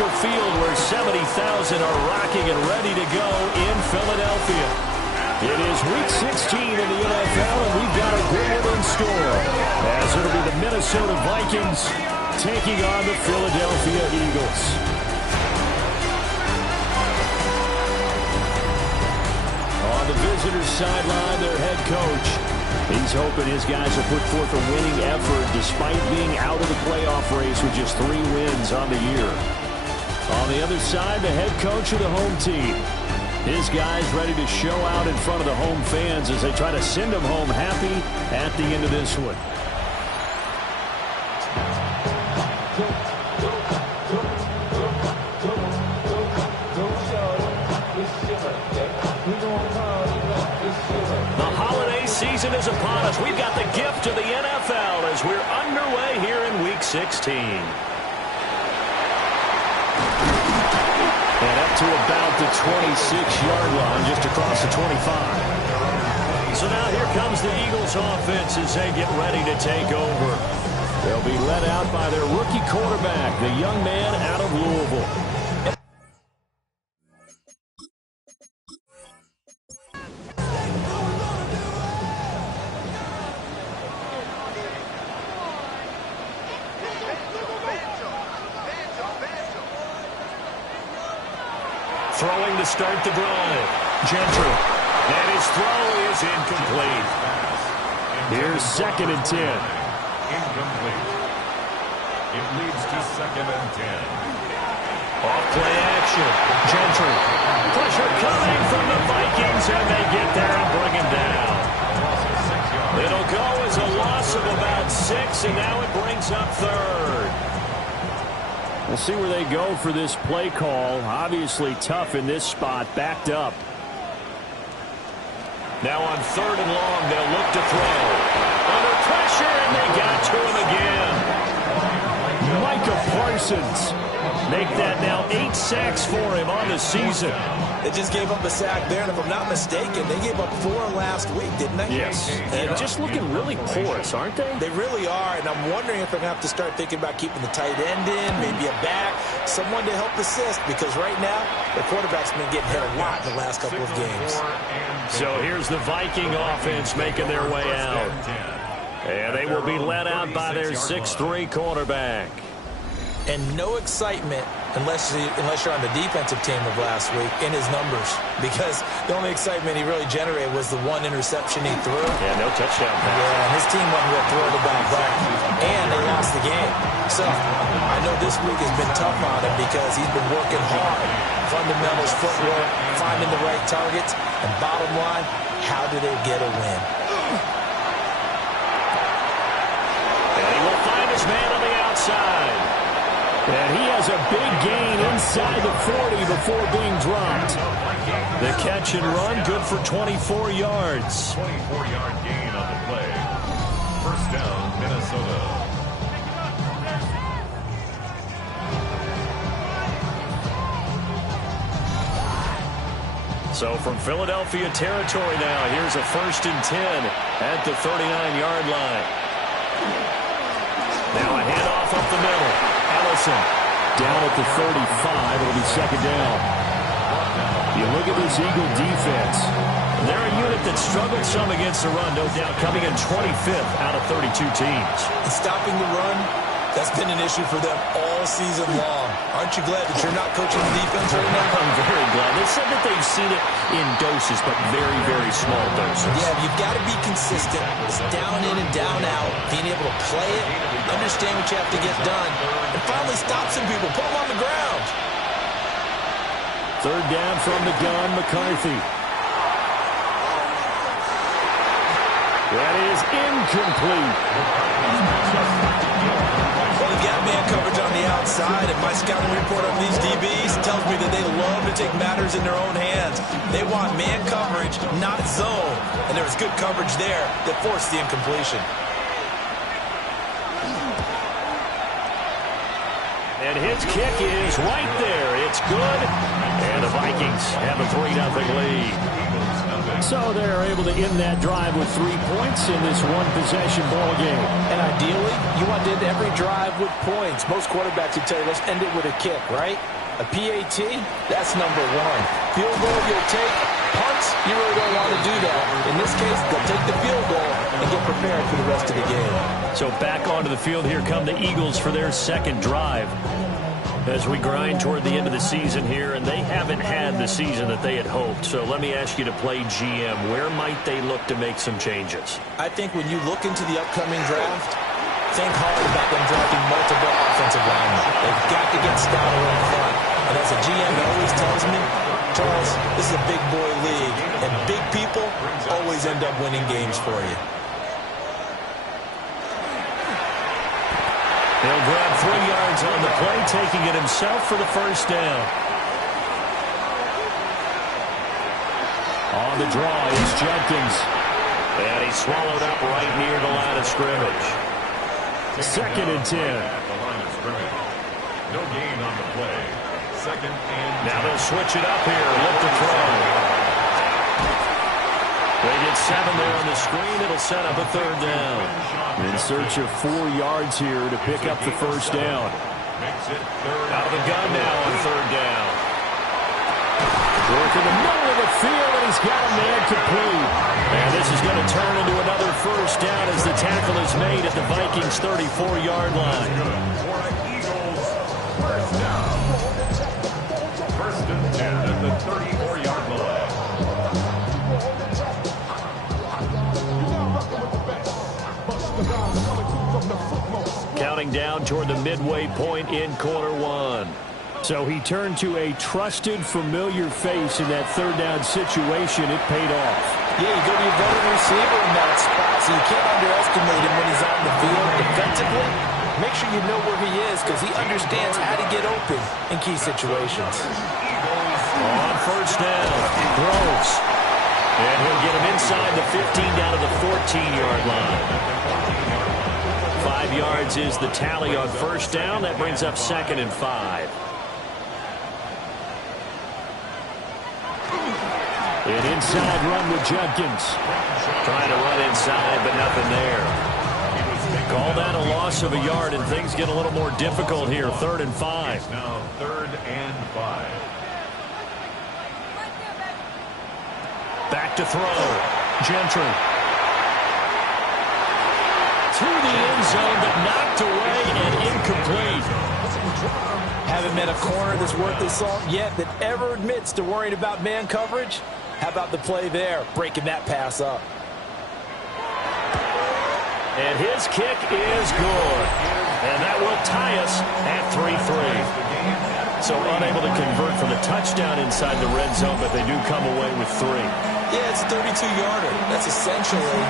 Artificial field where 70,000 are rocking and ready to go in Philadelphia. It is Week 16 in the NFL, and we've got a good one in store, as it'll be the Minnesota Vikings taking on the Philadelphia Eagles. On the visitors' sideline, their head coach. He's hoping his guys will put forth a winning effort despite being out of the playoff race with just 3 wins on the year. On the other side, the head coach of the home team. His guys ready to show out in front of the home fans as they try to send them home happy at the end of this one. Season is upon us. We've got the gift of the NFL as we're underway here in Week 16. And up to about the 26-yard line, just across the 25. So now here comes the Eagles offense as they get ready to take over. They'll be led out by their rookie quarterback, the young man out of Louisville. Throwing to start the drive. Gentry. And his throw is incomplete. Here's 2nd and 10. Incomplete. It leads to 2nd and 10. Off play action. Gentry. Pressure coming from the Vikings, and they get there and bring him down. It'll go as a loss of about 6, and now it brings up 3rd. We'll see where they go for this play call. Obviously tough in this spot, backed up. Now on 3rd and long, they'll look to throw. Under pressure, and they got to him again. Micah Parsons. Make that now 8 sacks for him on the season. They just gave up a sack there, and if I'm not mistaken, they gave up 4 last week, didn't they? Yes. And just looking really porous, aren't they? They really are, and I'm wondering if they're going to have to start thinking about keeping the tight end in, maybe a back, someone to help assist, because right now, the quarterback's been getting hit a lot in the last couple of games. So here's the Viking offense making their way out. And they will be led out by their 6'3" quarterback. And no excitement unless you're on the defensive team of last week in his numbers, because the only excitement he really generated was the 1 interception he threw. Yeah, no touchdown pass. Yeah, and his team wasn't going to throw the ball back, and they lost the game. So I know this week has been tough on him because he's been working hard. Fundamentals, footwork, finding the right targets, and bottom line, how do they get a win? And he will find his man on the outside. And he has a big gain inside the 40 before being dropped. The catch and run, good for 24 yards. 24-yard gain on the play. First down, Minnesota. So from Philadelphia territory now, here's a 1st and 10 at the 39-yard line. Now a handoff up the middle. Ellison down at the 35. It'll be 2nd down. You look at this Eagle defense. They're a unit that struggled some against the run, no doubt, coming in 25th out of 32 teams. And stopping the run, that's been an issue for them all season long. Aren't you glad that you're not coaching the defense right now? I'm very glad. They said that they've seen it in doses, but very, very small doses. Yeah, you've got to be consistent. It's down in and down out. Being able to play it, understand what you have to get done, and finally stop some people, put them on the ground. 3rd down from the gun, McCarthy. That is incomplete. Well, they've got man coverage on the outside, and my scouting report on these DBs tells me that they love to take matters in their own hands. They want man coverage, not zone. And there was good coverage there that forced the incompletion. And his kick is right there. It's good. And the Vikings have a 3-0 lead. So they're able to end that drive with 3 points in this one-possession ball game. And ideally, you want to end every drive with points. Most quarterbacks would tell you, let's end it with a kick, right? A PAT, that's number one. Field goal, you'll take. Punts, you really don't want to do that. In this case, they'll take the field goal and get prepared for the rest of the game. So back onto the field here come the Eagles for their second drive. As we grind toward the end of the season here, and they haven't had the season that they had hoped. So let me ask you to play GM. Where might they look to make some changes? I think when you look into the upcoming draft, think hard about them drafting multiple offensive linemen. They've got to get stouter in front. And as a GM always tells me, Charles, this is a big boy league, and big people always end up winning games for you. He'll grab 3 yards on the play, taking it himself for the first down. On the draw is Jenkins. And he's swallowed up right near the line of scrimmage. 2nd and 10. At the line of scrimmage. No gain on the play. 2nd and 10. Now they'll switch it up here. Look to throw. They get 7 there on the screen. It'll set up a 3rd down. In search of 4 yards here to pick up the first down. Out of the gun now on 3rd down. Work in the middle of the field, and he's got a man complete. And this is going to turn into another first down as the tackle is made at the Vikings' 34-yard line. First down. 1st and 10 at the 34-yard line. Counting down toward the midway point in quarter one. So he turned to a trusted, familiar face in that 3rd down situation. It paid off. Yeah, you go to your veteran receiver in that spot, so you can't underestimate him when he's on the field defensively. Make sure you know where he is because he understands how to get open in key situations. On first down, throws. And he'll get him inside the 15 down to the 14-yard line. 5 yards is the tally on first down. That brings up 2nd and 5. An inside run with Jenkins. Trying to run inside, but nothing there. Call that a loss of a yard, and things get a little more difficult here. 3rd and 5. Now 3rd and 5. Back to throw. Gentry. Through the end zone, but knocked away and incomplete. Haven't met a corner that's worth his salt yet that ever admits to worrying about man coverage. How about the play there, breaking that pass up? And his kick is good. And that will tie us at 3-3. So unable to convert for the touchdown inside the red zone, but they do come away with 3. Yeah, it's a 32-yarder. That's essentially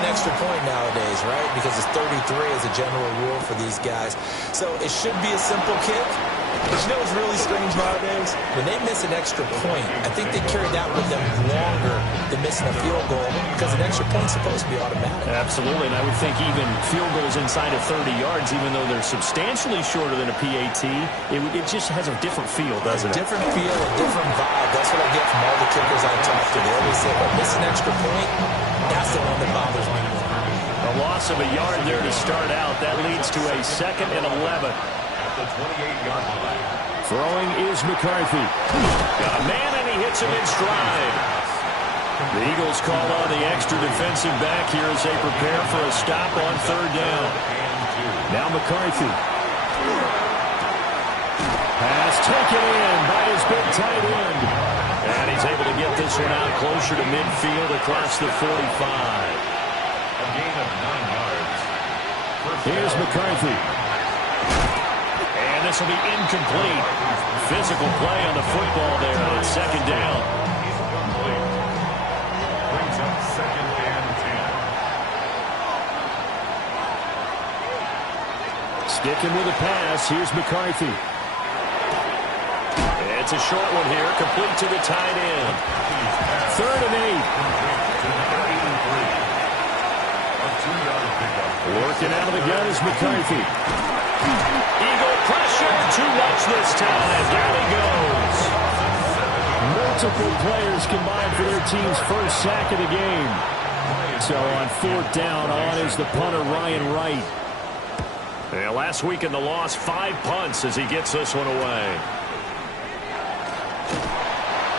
an extra point nowadays, right? Because it's 33 as a general rule for these guys. So it should be a simple kick. But you know what's really strange nowadays? When they miss an extra point, I think they carry that with them longer than missing a field goal because an extra point's supposed to be automatic. Absolutely, and I would think even field goals inside of 30 yards, even though they're substantially shorter than a PAT, it just has a different feel, doesn't it? Different feel, a different vibe. That's what I get from all the kickers I talk to. They always say, if I miss an extra point, that's the one that bothers me more. A loss of a yard there to start out. That leads to a 2nd and 11. The 28-yard line. Throwing is McCarthy. Got a man, and he hits him in stride. The Eagles call on the extra defensive back here as they prepare for a stop on 3rd down. Now McCarthy. Pass taken in by his big tight end. And he's able to get this one out closer to midfield across the 45. A gain of 9 yards. Here's McCarthy. This will be incomplete. Physical play on the football there on 2nd down. Incomplete. Brings up 2nd and 10. Sticking with the pass. Here's McCarthy. It's a short one here. Complete to the tight end. 3rd and 8. A 2-yard pickup. Working out of the gun is McCarthy. Eagle pressure. Too much this time. Down he goes. multiple players combined for their team's first sack of the game. So on fourth down, on is the punter, Ryan Wright. Yeah, last week in the loss, 5 punts as he gets this one away.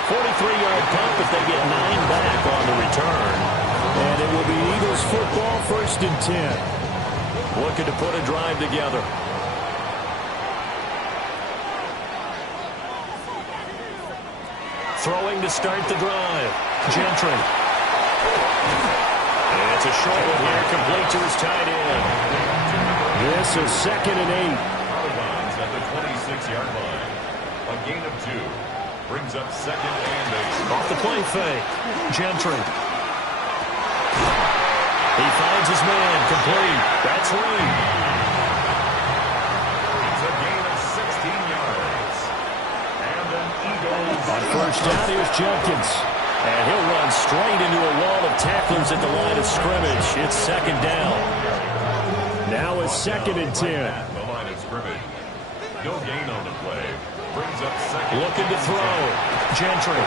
43-yard punt, but they get 9 back on the return. And it will be Eagles football, 1st and 10. Looking to put a drive together. Throwing to start the drive. Gentry. And it's a short one here, complete to his tight end. This is 2nd and 8. Out of bounds at the 26-yard line. A gain of 2. Brings up 2nd and 8. Off the play fake. Gentry. He finds his man, complete. That's Reed. It's a gain of 16 yards. And an Eagles. On first down, here's Jenkins. And he'll run straight into a wall of tacklers at the line of scrimmage. It's 2nd down. Now it's 2nd and 10. The line of scrimmage. No gain on the play. Brings up 2nd. Looking to throw. Gentry.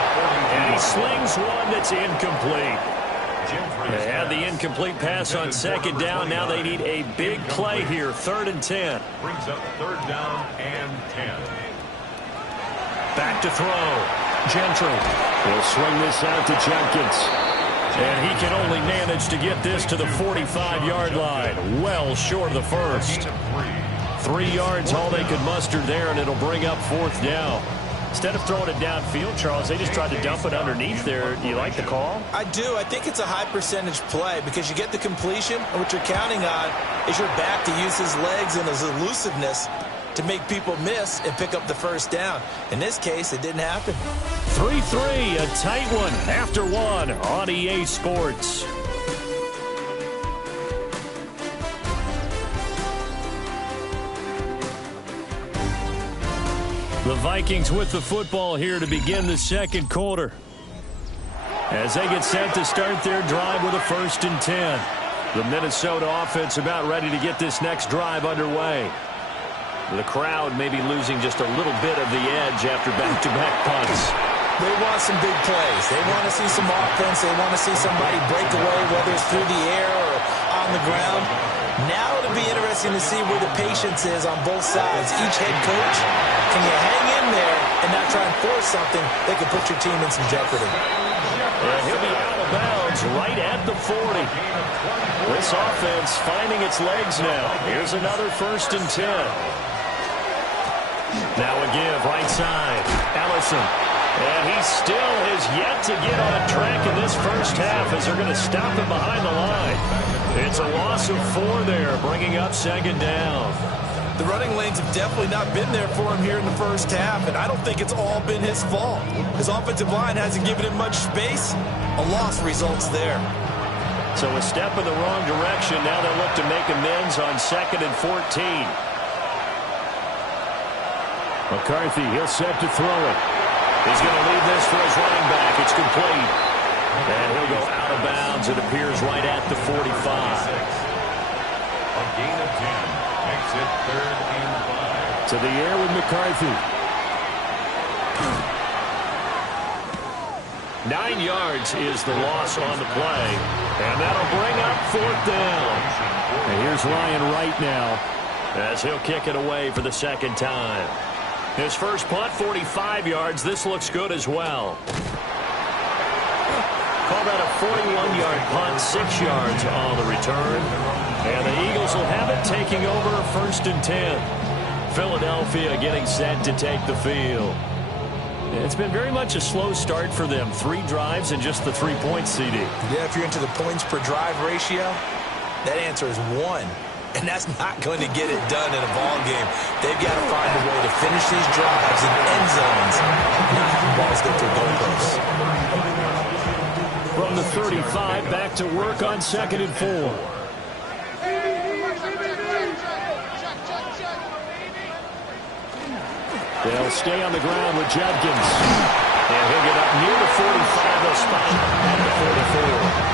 And he slings one that's incomplete. They had the incomplete pass on 2nd down. Now they need a big play here. 3rd and 10. Brings up 3rd down and 10. Back to throw. Gentry. He'll swing this out to Jenkins. And he can only manage to get this to the 45-yard line. Well short of the first. 3 yards, all they could muster there, and it'll bring up 4th down. Instead of throwing it downfield, Charles, they just tried to dump it underneath there. Do you like the call? I do. I think it's a high percentage play because you get the completion, and what you're counting on is your back to use his legs and his elusiveness to make people miss and pick up the first down. In this case, it didn't happen. 3-3, a tight one after one on EA Sports. The Vikings with the football here to begin the 2nd quarter, as they get set to start their drive with a 1st and 10. The Minnesota offense about ready to get this next drive underway. The crowd may be losing just a little bit of the edge after back-to-back punts. They want some big plays. They want to see some offense. They want to see somebody break away, whether it's through the air or on the ground. Now it'll be interesting to see where the patience is on both sides. Each head coach, can you hang in there and not try and force something that could put your team in some jeopardy? And he'll be out of bounds right at the 40. This offense finding its legs now. Here's another 1st and 10. Now a give, right side. Ellison. And he still has yet to get on track in this first half as they're going to stop him behind the line. It's a loss of 4 there, bringing up 2nd down. The running lanes have definitely not been there for him here in the first half, and I don't think it's all been his fault. His offensive line hasn't given him much space. A loss results there. So a step in the wrong direction. Now they'll look to make amends on 2nd and 14. McCarthy, he'll set to throw it. He's going to leave this for his running back. It's complete. And he'll go out of bounds. It appears right at the 45. A gain of 10 makes it 3rd and 5. To the air with McCarthy. 9 yards is the loss on the play. And that'll bring up 4th down. And here's Ryan Wright now, as he'll kick it away for the 2nd time. His first punt, 45 yards. This looks good as well. Call that a 41-yard punt, 6 yards on the return. And the Eagles will have it, taking over 1st and 10. Philadelphia getting set to take the field. It's been very much a slow start for them. 3 drives and just the 3 points, CD. Yeah, if you're into the points per drive ratio, that answer is 1. And that's not going to get it done in a ball game. They've got to find a way to finish these drives in end zones, not have the balls get through goalposts. From the 35, back to work on 2nd and 4. They'll stay on the ground with Jenkins. And he'll get up near the 45. They'll spot him at the 44.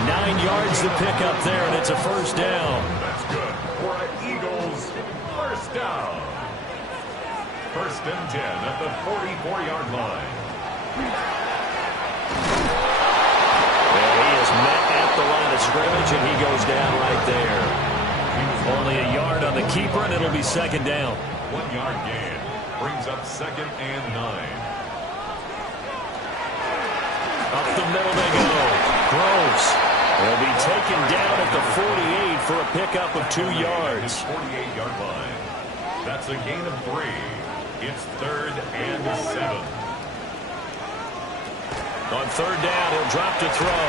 9 yards to pick up there, and it's a 1st down. That's good for an Eagles 1st down. 1st and 10 at the 44-yard line. And he is met at the line of scrimmage, and he goes down right there. Only a yard on the keeper, and it'll be second down. 1 yard gain. Brings up 2nd and 9. Up the middle they go. Groves. He'll be taken down at the 48 for a pickup of 2 yards. 48-yard line. That's a gain of 3. It's 3rd and 7. On 3rd down, he'll drop to throw.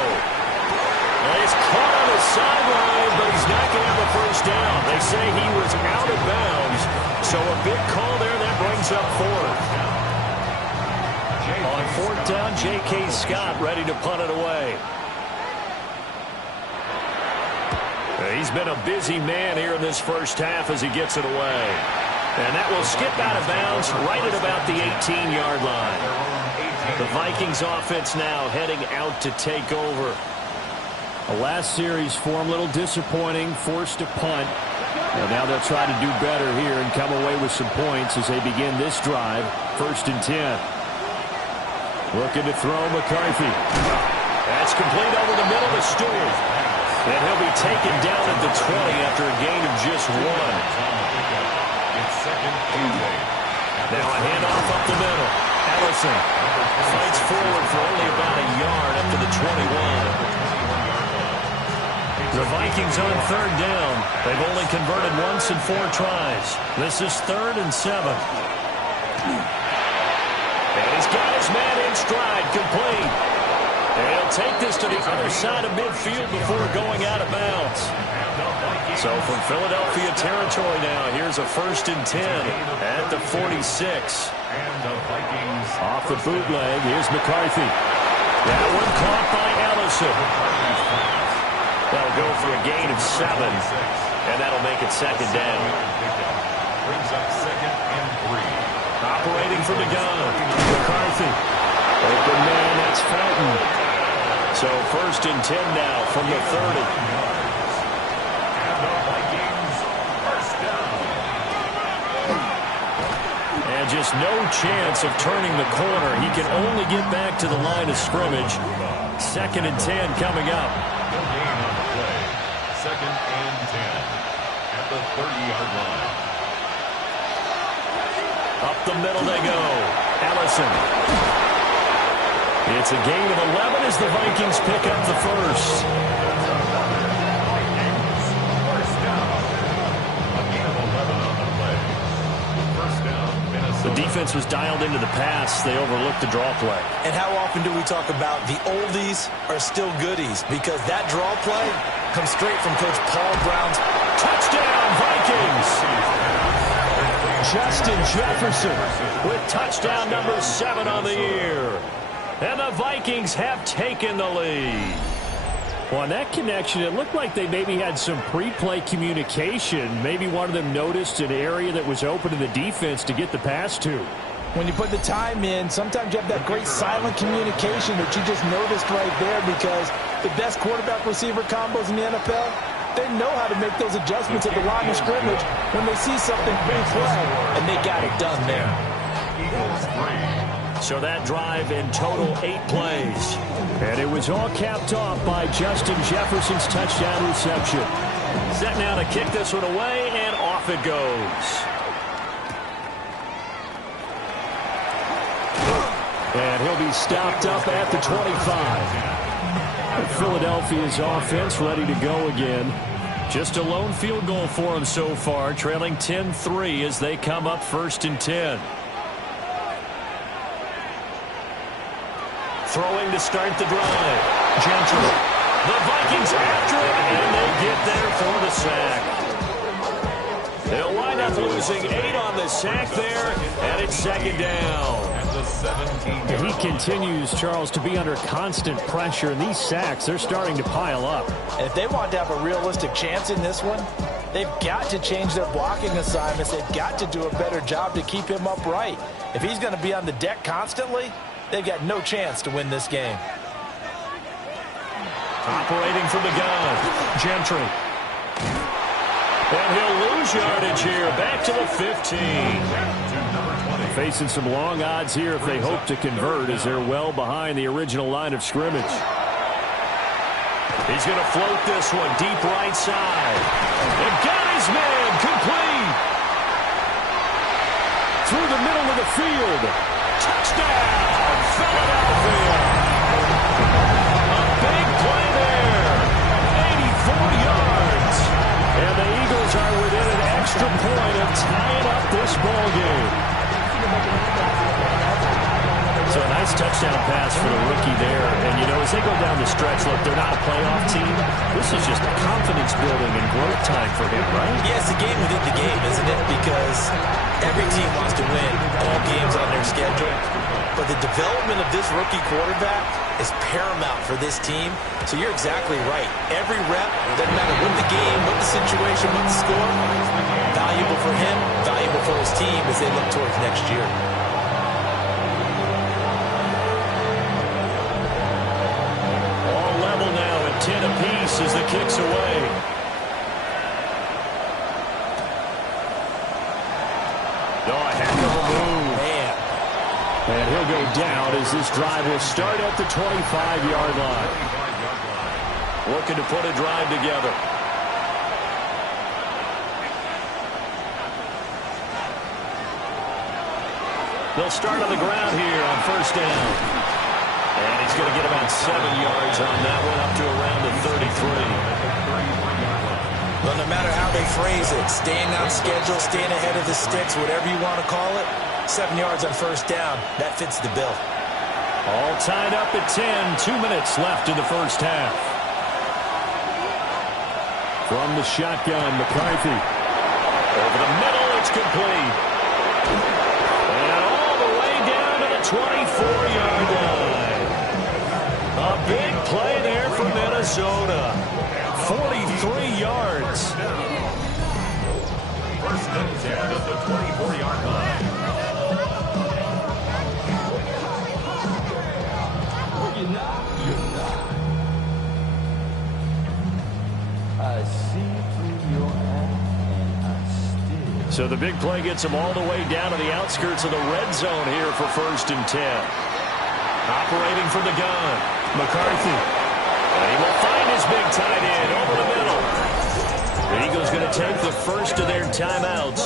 Well, he's caught on the sideline, but he's not going to have a first down. They say he was out of bounds, so a big call there that brings up 4th. On 4th down, J.K. Scott ready to punt it away. He's been a busy man here in this first half as he gets it away. And that will skip out of bounds right at about the 18-yard line. The Vikings offense now heading out to take over. The last series for him, a little disappointing, forced to punt. And now they'll try to do better here and come away with some points as they begin this drive. 1st and 10. Looking to throw McCarthy. That's complete over the middle to Stewart. And he'll be taken down at the 20 after a gain of just 1. It's 2nd and 8. Now a handoff up the middle. Ellison fights forward for only about a yard up to the 21. The Vikings on 3rd down. They've only converted once in 4 tries. This is 3rd and 7. And he's got his man in stride, complete. And he'll take this to the other side of midfield before going out of bounds. So from Philadelphia territory now, here's a 1st and 10 at the 46. And the Vikings off the bootleg. Here's McCarthy. That one caught by Ellison. That'll go for a gain of 7. And that'll make it 2nd down. brings up 2nd and 3. Operating from the gun. McCarthy. Open man, that's Felton. So 1st and 10 now from the 30. And the Vikings first down. And just no chance of turning the corner. He can only get back to the line of scrimmage. 2nd and 10 coming up. No gain on the play. 2nd and 10 at the 30-yard line. Up the middle they go. Ellison. It's a gain of 11 as the Vikings pick up the first. Vikings first down. A gain of 11 on the play. First down, Minnesota. The defense was dialed into the pass. They overlooked the draw play. And how often do we talk about the oldies are still goodies? Because that draw play comes straight from Coach Paul Brown's Touchdown, Vikings! Justin Jefferson with touchdown number 7 on the year. And the Vikings have taken the lead. Well, on that connection, it looked like they maybe had some pre-play communication. Maybe one of them noticed an area that was open to the defense to get the pass to. When you put the time in, sometimes you have that great silent communication that you just noticed right there, because the best quarterback-receiver combos in the NFL, they know how to make those adjustments at the line of scrimmage when they see something pre-play, and they got it done there. Eagles 3. So that drive in total 8 plays. And it was all capped off by Justin Jefferson's touchdown reception. Set now to kick this one away, and off it goes. And he'll be stopped up at the 25. Philadelphia's offense ready to go again. Just a lone field goal for them so far, trailing 10-3 as they come up 1st and 10. Throwing to start the drive. Gentry. The Vikings after it, and they get there for the sack. They'll wind up losing 8 on the sack there, and it's 2nd down. At the 17. He continues, Charles, to be under constant pressure, and these sacks, they're starting to pile up. And if they want to have a realistic chance in this one, they've got to change their blocking assignments. They've got to do a better job to keep him upright. If he's going to be on the deck constantly, they've got no chance to win this game. Operating from the gun, Gentry. And he'll lose yardage here, back to the 15. To number 20. Facing some long odds here if they hope to convert, as they're well behind the original line of scrimmage. He's going to float this one deep right side. And got his man complete. Through the middle of the field. Touchdown, Philadelphia. A big play there. 84 yards. And the Eagles are within an extra point of tying up this ball game. So a nice touchdown pass for the rookie there. And, you know, as they go down the stretch, look, they're not a playoff team. This is just confidence building and growth time for him, right? Yeah, it's a game within the game, isn't it? Because every team wants to win all games on their schedule. But the development of this rookie quarterback is paramount for this team. So you're exactly right. Every rep, doesn't matter what the game, what the situation, what the score, valuable for him, valuable for his team as they look towards next year. All level now at 10 apiece as the kick's away. Oh, a heck of a move. Man. And he'll go down as this drive will start at the 25-yard line. Looking to put a drive together. They'll start on the ground here on first down. And he's going to get about 7 yards on that one, up to around the 33. Well, no matter how they phrase it, staying on schedule, staying ahead of the sticks, whatever you want to call it, 7 yards on first down, that fits the bill. All tied up at 10, 2 minutes left in the first half. From the shotgun, McCarthy. Over the middle, it's complete. And all the way down to the 24-yard line. A big play there for Minnesota. 43 yards. First and 10 at the 24-yard line. I see through your eyes and I still. So the big play gets him all the way down to the outskirts of the red zone here for first and 10. Operating from the gun, McCarthy. And he will find his big tight end over the middle. The Eagles going to take the first of their timeouts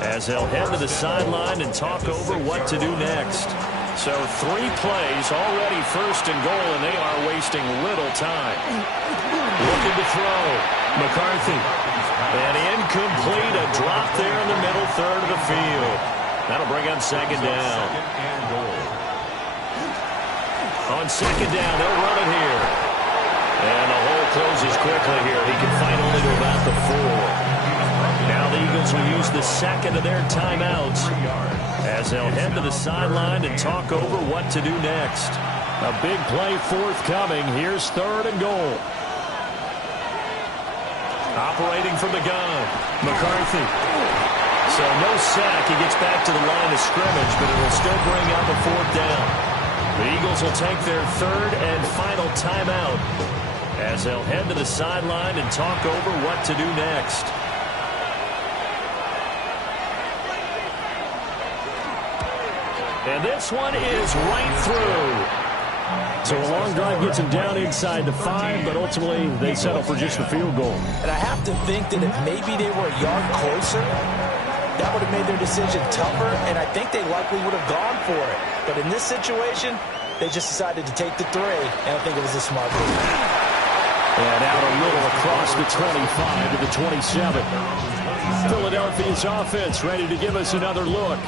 as they'll head to the sideline and talk over what to do next. So 3 plays, already first and goal, and they are wasting little time. Looking to throw, McCarthy. And incomplete, a drop there in the middle third of the field. That'll bring up second down. On second down, they'll run it here. And the hole closes quickly here. He can fight only to about the 4. Now the Eagles will use the second of their timeouts as they'll head to the sideline and talk over what to do next. A big play forthcoming. Here's third and goal. Operating from the gun, McCarthy. So no sack. He gets back to the line of scrimmage, but it will still bring up a 4th down. The Eagles will take their third and final timeout as they'll head to the sideline and talk over what to do next. And this one is right through. So a long drive gets him down inside the 5, but ultimately they settle for just a field goal. And I have to think that if maybe they were a yard closer, that would have made their decision tougher, and I think they likely would have gone for it. But in this situation, they just decided to take the 3, and I think it was a smart move. And out a little across the 25 to the 27. Philadelphia's offense ready to give us another look.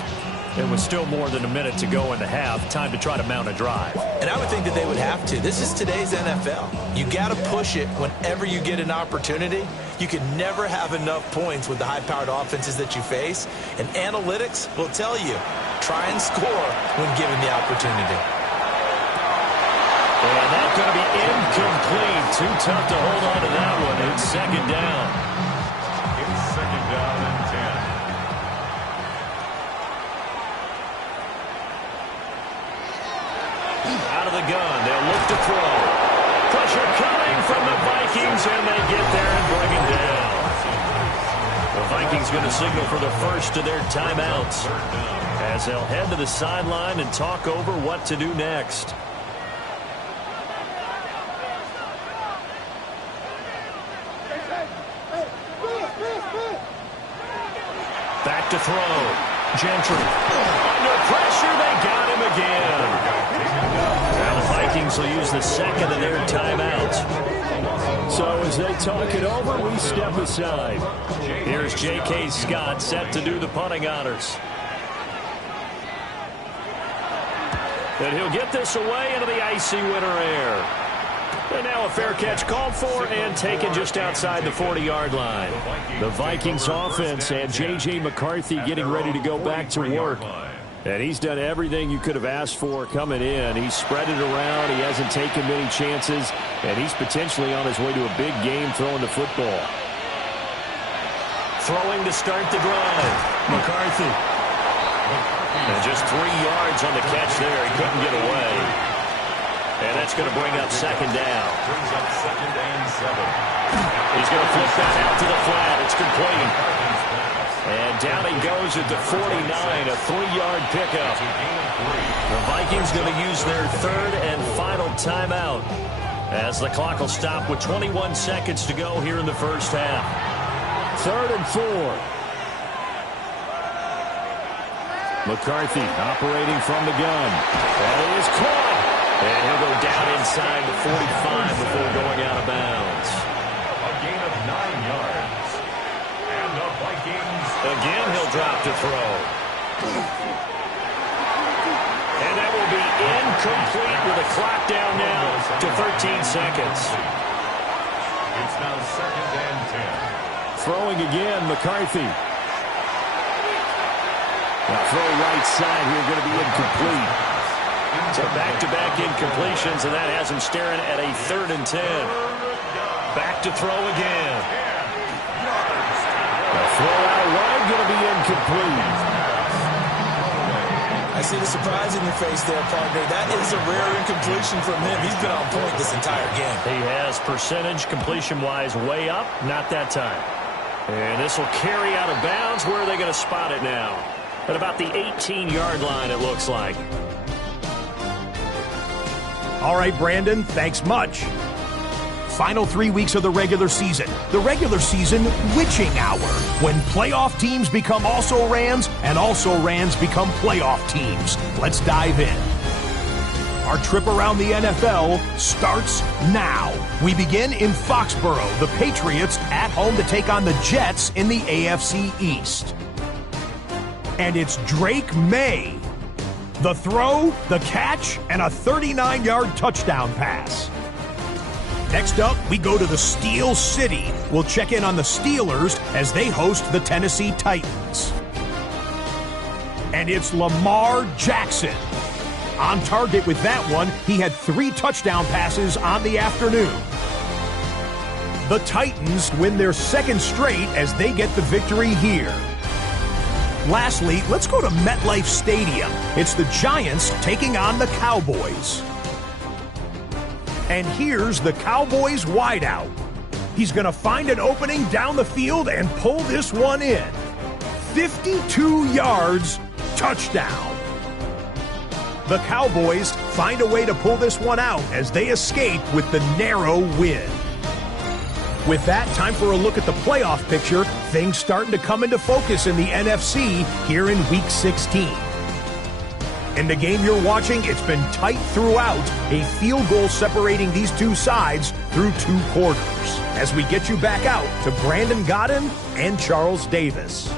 It was still more than a minute to go in the half. Time to try to mount a drive. And I would think that they would have to. This is today's NFL. You got to push it whenever you get an opportunity. You can never have enough points with the high-powered offenses that you face. And analytics will tell you, try and score when given the opportunity. And that's going to be incomplete. Too tough to hold on to that one. It's second down. It's second down and 10. Out of the gun, they'll look to throw. Pressure coming from the Vikings, and they get there and bring him down. The Vikings going to signal for the first of their timeouts as they'll head to the sideline and talk over what to do next. Back to throw. Gentry. Under pressure, they got him again. Now the Vikings will use the second of their timeouts. So as they talk it over, we step aside. Here's J.K. Scott set to do the punting honors. And he'll get this away into the icy winter air. And now a fair catch called for and taken just outside the 40-yard line. The Vikings offense and J.J. McCarthy getting ready to go back to work. And he's done everything you could have asked for coming in. He's spread it around. He hasn't taken many chances. And he's potentially on his way to a big game throwing the football. Throwing to start the drive. McCarthy. And just 3 yards on the catch there. He couldn't get away. And that's going to bring up second down. Brings up 2nd and 7. He's going to flip that out to the flat. It's complete. And down he goes at the 49, a 3-yard pickup. The Vikings going to use their third and final timeout as the clock will stop with 21 seconds to go here in the first half. 3rd and 4. McCarthy operating from the gun. That is caught. And he'll go down inside the 45 before going out of bounds. A gain of 9 yards. And the Vikings. Again, he'll drop to throw. And that will be incomplete with a clock down now to 13 seconds. It's now 2nd and 10. Throwing again, McCarthy. That throw right side here going to be incomplete. So back-to-back incompletions, and that has him staring at a 3rd and 10. Back to throw again. The throw out wide going to be incomplete. I see the surprise in your face there, partner. That is a rare incompletion from him. He's been on point this entire game. He has percentage completion-wise way up, not that time. And this will carry out of bounds. Where are they going to spot it now? At about the 18-yard line, it looks like. All right, Brandon, thanks much. Final 3 weeks of the regular season. The regular season witching hour, when playoff teams become also-rans and also-rans become playoff teams. Let's dive in. Our trip around the NFL starts now. We begin in Foxborough, the Patriots at home to take on the Jets in the AFC East. And it's Drake May. The throw, the catch, and a 39-yard touchdown pass. Next up, we go to the Steel City. We'll check in on the Steelers as they host the Tennessee Titans. And it's Lamar Jackson. On target with that one, he had 3 touchdown passes on the afternoon. The Titans win their 2nd straight as they get the victory here. Lastly, let's go to MetLife Stadium. It's the Giants taking on the Cowboys. And here's the Cowboys wideout. He's going to find an opening down the field and pull this one in. 52 yards, touchdown. The Cowboys find a way to pull this one out as they escape with the narrow win. With that, time for a look at the playoff picture. Things starting to come into focus in the NFC here in Week 16. In the game you're watching, it's been tight throughout, a field goal separating these two sides through 2 quarters. As we get you back out to Brandon Godden and Charles Davis.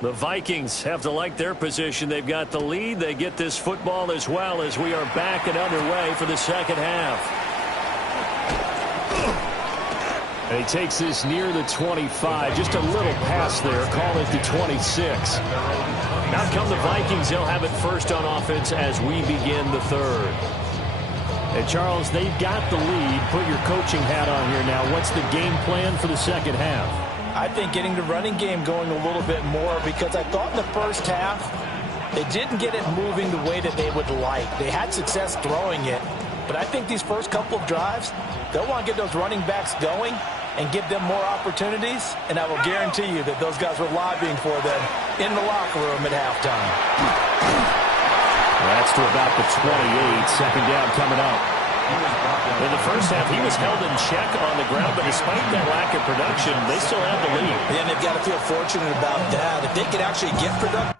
The Vikings have to like their position. They've got the lead. They get this football as well as we are back and underway for the second half. And he takes this near the 25. Just a little pass there. Call it the 26. Now come the Vikings. They'll have it first on offense as we begin the third. And Charles, they've got the lead. Put your coaching hat on here now. What's the game plan for the second half? I think getting the running game going a little bit more, because I thought in the first half they didn't get it moving the way that they would like. They had success throwing it, but I think these first couple of drives, they'll want to get those running backs going and give them more opportunities, and I will guarantee you that those guys were lobbying for them in the locker room at halftime. That's to about the 28. Second down coming up. In the first half, he was held in check on the ground, but despite that lack of production, they still have the lead. Yeah, and they've got to feel fortunate about that. If they could actually get production.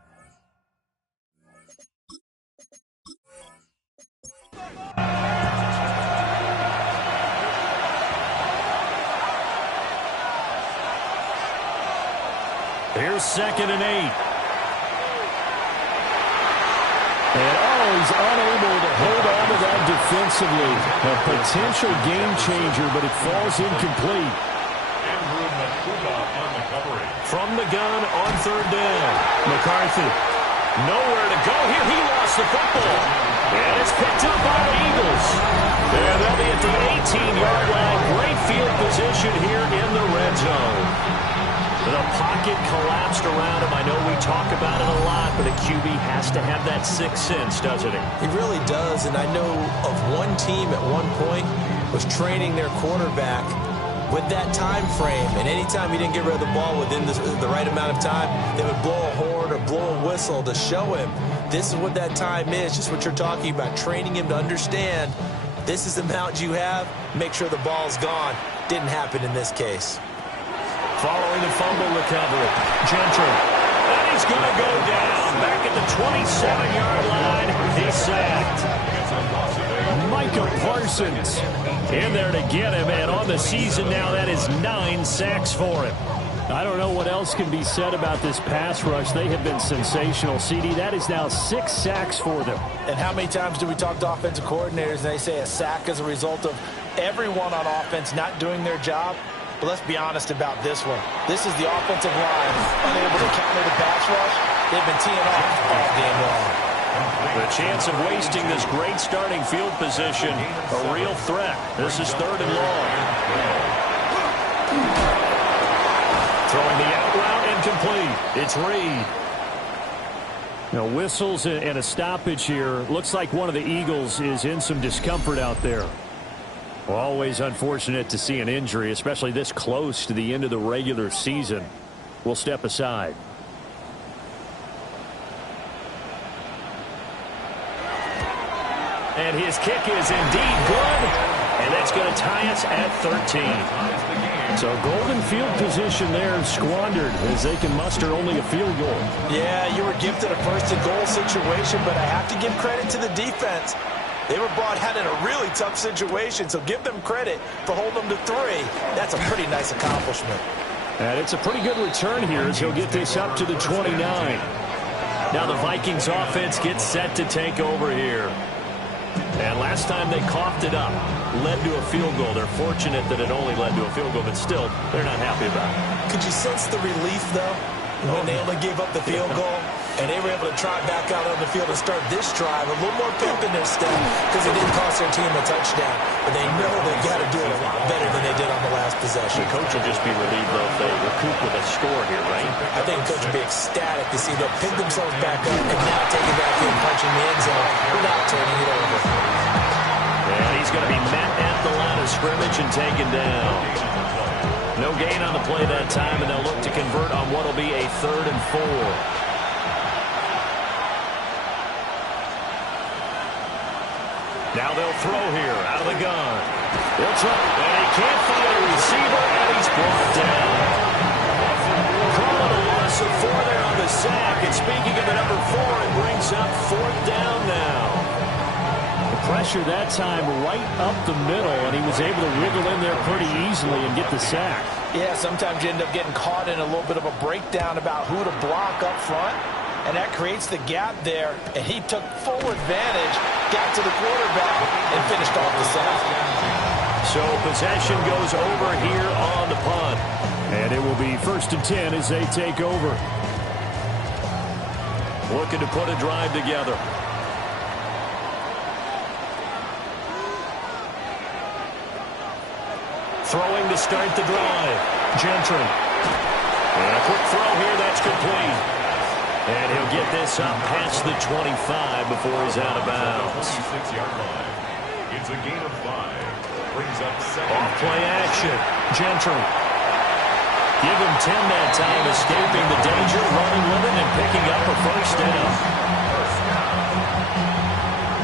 Here's 2nd and 8. And he's unable to hold on to that defensively. A potential game changer, but it falls incomplete. From the gun on 3rd down. McCarthy, nowhere to go here. He lost the football. And it's picked up by the Eagles. And they'll be at the 18-yard line. Great field position here in the red zone. The pocket collapsed around him. I know we talk about it a lot, but a QB has to have that sixth sense, doesn't he? He really does, and I know of one team at one point was training their quarterback with that time frame, and anytime he didn't get rid of the ball within the right amount of time, they would blow a horn or blow a whistle to show him this is what that time is, just what you're talking about, training him to understand this is the amount you have, make sure the ball's gone. Didn't happen in this case. Following the fumble recovery, Gentry. And he's going to go down. Back at the 27-yard line. He's sacked. Micah Parsons in there to get him. And on the season now, that is 9 sacks for him. I don't know what else can be said about this pass rush. They have been sensational. CD, that is now 6 sacks for them. And how many times do we talk to offensive coordinators and they say a sack is a result of everyone on offense not doing their job? But let's be honest about this one. This is the offensive line unable to counter the pass rush. They've been teeing off all game long. The chance of wasting this great starting field position, a real threat. This is 3rd and long. Throwing the out route incomplete. It's Reed. Now whistles and a stoppage here. Looks like one of the Eagles is in some discomfort out there. Always unfortunate to see an injury, especially this close to the end of the regular season. We'll step aside. And his kick is indeed good. And that's going to tie us at 13. So golden field position there squandered as they can muster only a field goal. Yeah, you were gifted a 1st and goal situation, but I have to give credit to the defense. They were brought out in a really tough situation, so give them credit for holding them to 3. That's a pretty nice accomplishment. And it's a pretty good return here as he'll get this up to the 29. Now the Vikings offense gets set to take over here. And last time they coughed it up, led to a field goal. They're fortunate that it only led to a field goal, but still, they're not happy about it. Could you sense the relief, though, when they only gave up the field goal? And they were able to try back out on the field and start this drive. A little more pep in their step because it didn't cost their team a touchdown. But they know they've got to do it a lot better than they did on the last possession. The coach will just be relieved, though, if they recoup with a score here, right? I think the coach will be ecstatic to see them pick themselves back up and now take it back in, punching the end zone without turning it over. And he's going to be met at the line of scrimmage and taken down. No gain on the play that time, and they'll look to convert on what will be a 3rd and 4. Now they'll throw here out of the gun. They'll try, and he can't find a receiver, and he's brought down. Calling a loss of 4 there on the sack. And speaking of the number 4, it brings up 4th down now. The pressure that time right up the middle, and he was able to wiggle in there pretty easily and get the sack. Yeah, sometimes you end up getting caught in a little bit of a breakdown about who to block up front, and that creates the gap there, and he took full advantage, got to the quarterback, and finished off the sack. So possession goes over here on the punt. And it will be 1st and 10 as they take over. Looking to put a drive together. Throwing to start the drive. Gentry. And a quick throw here, that's complete. And he'll get this up past the 25 before he's out of bounds. 26-yard line. It's a gain of 5. Brings up second. Off play action. Gentry. Give him 10 that time, escaping the danger, running with it, and picking up a first down.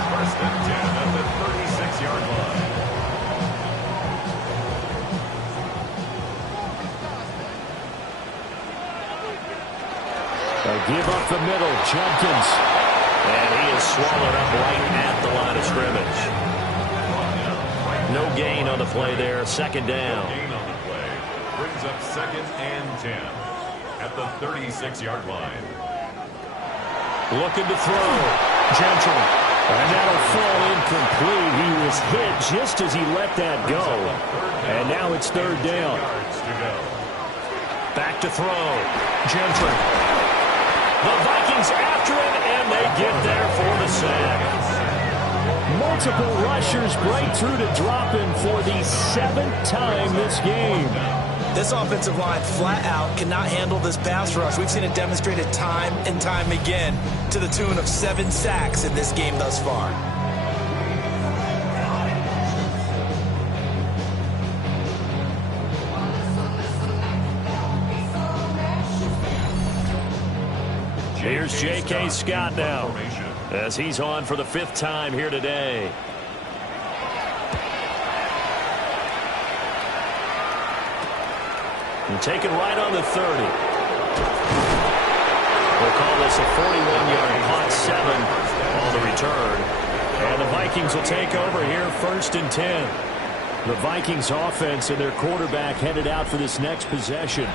First and 10 at the 36-yard line. A give up the middle, Jenkins. And he is swallowed up right at the line of scrimmage. No gain on the play there, second down. Brings up second and 10 at the 36-yard line. Looking to throw. Gentry. And that'll fall incomplete. He was hit just as he let that go. And now it's 3rd down. Back to throw. Gentry. The Vikings after it, and they get there for the sack. Multiple rushers break through to drop him for the 7th time this game. This offensive line flat out cannot handle this pass rush. We've seen it demonstrated time and time again to the tune of 7 sacks in this game thus far. Here's J.K. Scott now as he's on for the 5th time here today. And taken right on the 30. We'll call this a 41-yard punt, 7 on the return. And the Vikings will take over here 1st and 10. The Vikings offense and their quarterback headed out for this next possession.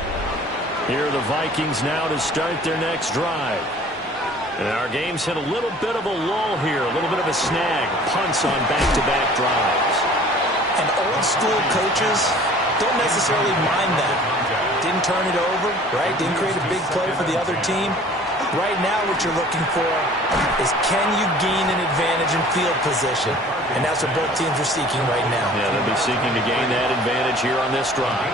Here are the Vikings now to start their next drive. And our game's hit a little bit of a lull here, a little bit of a snag. Punts on back-to-back drives. And old school coaches don't necessarily mind that. Didn't turn it over, right? Didn't create a big play for the other team. Right now what you're looking for is can you gain an advantage in field position? And that's what both teams are seeking right now. Yeah, they'll be seeking to gain that advantage here on this drive.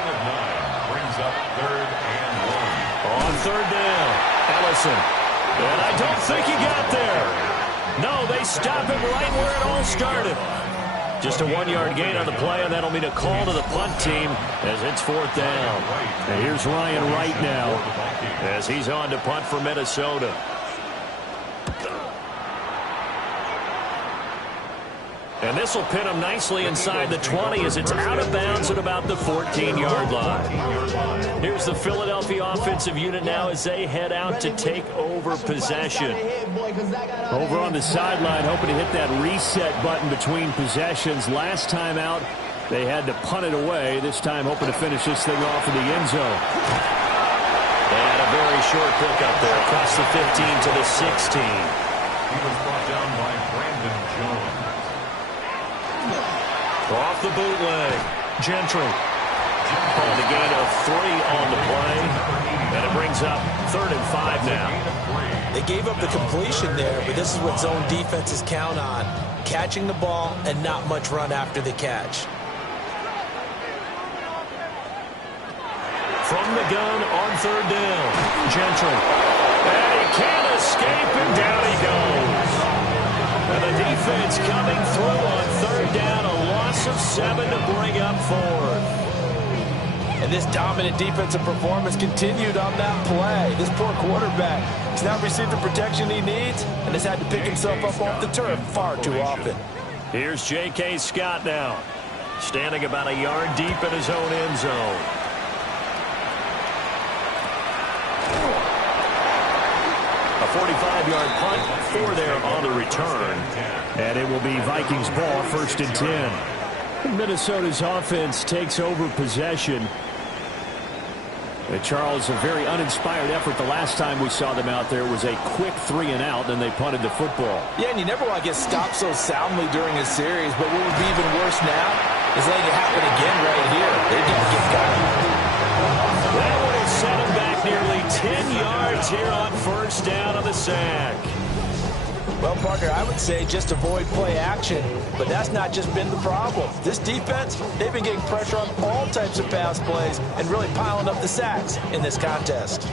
Brings up 3rd and 1. On 3rd down, Ellison. And I don't think he got there. No, they stop him right where it all started. Just a 1-yard gain on the play, and that'll mean a call to the punt team as it's 4th down. And here's Ryan Wright now as he's on to punt for Minnesota. And this will pin him nicely inside the 20 as it's out of bounds at about the 14-yard line. Here's the Philadelphia offensive unit now as they head out to take over possession. Over on the sideline, hoping to hit that reset button between possessions. Last time out, they had to punt it away. This time hoping to finish this thing off in the end zone. And a very short pickup there across the 15 to the 16. He was brought down by Brandon Jones. Off the bootleg. Gentry. On the gain of 3 on the play. And it brings up 3rd and 5 now. They gave up the completion there, but this is what zone defenses count on. Catching the ball and not much run after the catch. From the gun on 3rd down. Gentry. And he can't escape, and down he goes. And the defense coming through on 3rd down. A loss of 7 to bring up 4th. And this dominant defensive performance continued on that play. This poor quarterback has not received the protection he needs and has had to pick himself up off the turf far too often. Here's J.K. Scott now, standing about a yard deep in his own end zone. A 45-yard punt, 4 there on the return. And it will be Vikings ball, 1st and 10. Minnesota's offense takes over possession. Charles, a very uninspired effort. The last time we saw them out there was a quick 3-and-out, and they punted the football. Yeah, and you never want to get stopped so soundly during a series, but what would be even worse now is letting it happen again right here. They've got to get going. That would have set him back nearly 10 yards here on first down on the sack. Well, partner, I would say just avoid play action, but that's not just been the problem. This defense, they've been getting pressure on all types of pass plays and really piling up the sacks in this contest.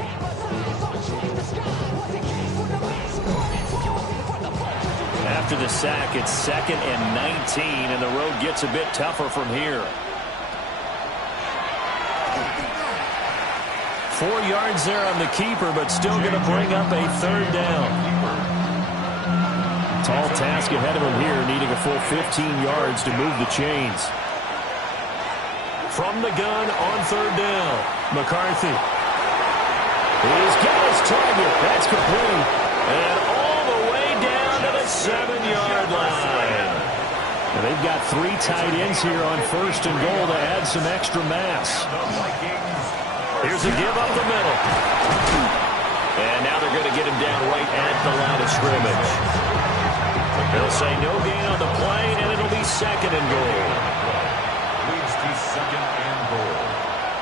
After the sack, it's 2nd and 19, and the road gets a bit tougher from here. 4 yards there on the keeper, but still going to bring up a 3rd down. Tall task ahead of him here, needing a full 15 yards to move the chains. From the gun on 3rd down, McCarthy. He's got his target. That's complete. And all the way down to the 7-yard line. And they've got 3 tight ends here on 1st and goal to add some extra mass. Here's a give up the middle. And now they're going to get him down right at the line of scrimmage. They'll say no gain on the play, and it'll be 2nd and goal. Leads to 2nd and goal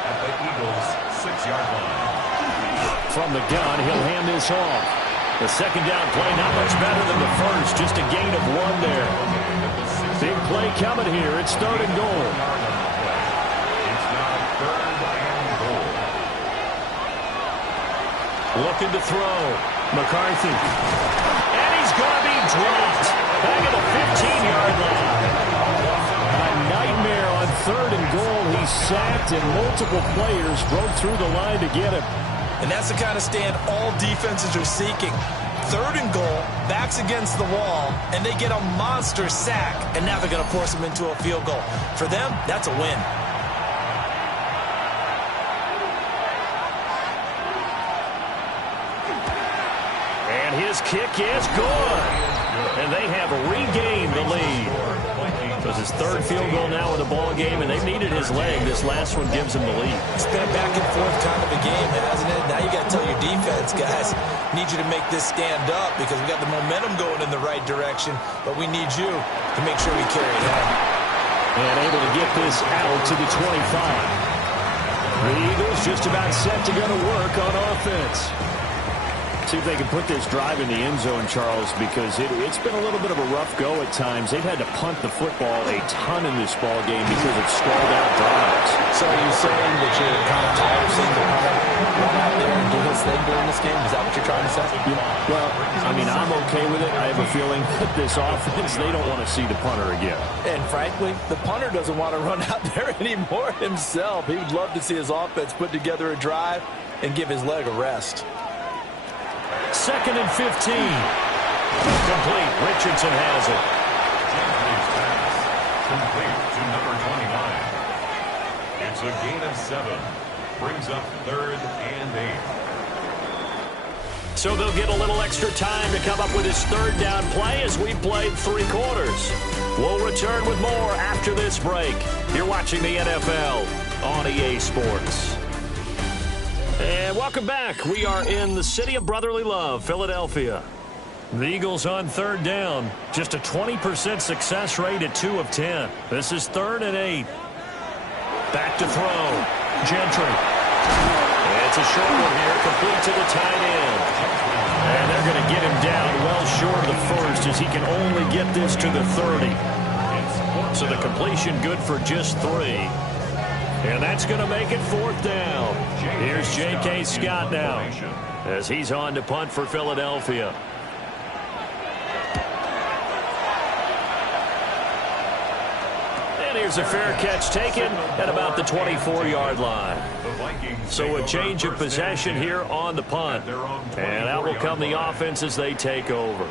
at the Eagles' 6-yard line. From the gun, he'll hand this off. The 2nd down play not much better than the first, just a gain of 1 there. Big play coming here. It's 3rd and goal. It's now 3rd and goal. Looking to throw. McCarthy. And he's going to be dropped. Back at the 15-yard line. A nightmare on 3rd and goal. He's sacked, and multiple players broke through the line to get him. And that's the kind of stand all defenses are seeking. 3rd and goal, backs against the wall, and they get a monster sack, and now they're going to force him into a field goal. For them, that's a win. And his kick is good. And they have regained the lead. It was his 3rd field goal now in the ball game, and they've needed his leg. This last one gives him the lead. It's been a back and forth kind of a game, hasn't it? Now you got to tell your defense, guys, need you to make this stand up because we got the momentum going in the right direction, but we need you to make sure we carry it out. And able to get this out to the 25. The Eagles just about set to go to work on offense. See if they can put this drive in the end zone, Charles, because it's been a little bit of a rough go at times. They've had to punt the football a ton in this ball game because of stalled-out drives. So are you saying that you're kind of tired of seeing the punter run out there and do his thing during this game? Is that what you're trying to say? Well, I mean, I'm okay with it. I have a feeling that this offense, they don't want to see the punter again. And frankly, the punter doesn't want to run out there anymore himself. He would love to see his offense put together a drive and give his leg a rest. 2nd and 15. Complete. Richardson has it. Gentry's pass complete to number 29. It's a gain of 7. Brings up 3rd and 8. So they'll get a little extra time to come up with his 3rd down play as we played 3 quarters. We'll return with more after this break. You're watching the NFL on EA Sports. And welcome back. We are in the city of brotherly love, Philadelphia. The Eagles on 3rd down. Just a 20% success rate at 2 of 10. This is 3rd and 8. Back to throw. Gentry. It's a short one here, complete to the tight end. And they're going to get him down well short of the first as he can only get this to the 30. So the completion good for just 3. And that's going to make it 4th down. Here's J.K. Scott now as he's on to punt for Philadelphia. And here's a fair catch taken at about the 24-yard line. So a change of possession here on the punt. And out will come the offense as they take over.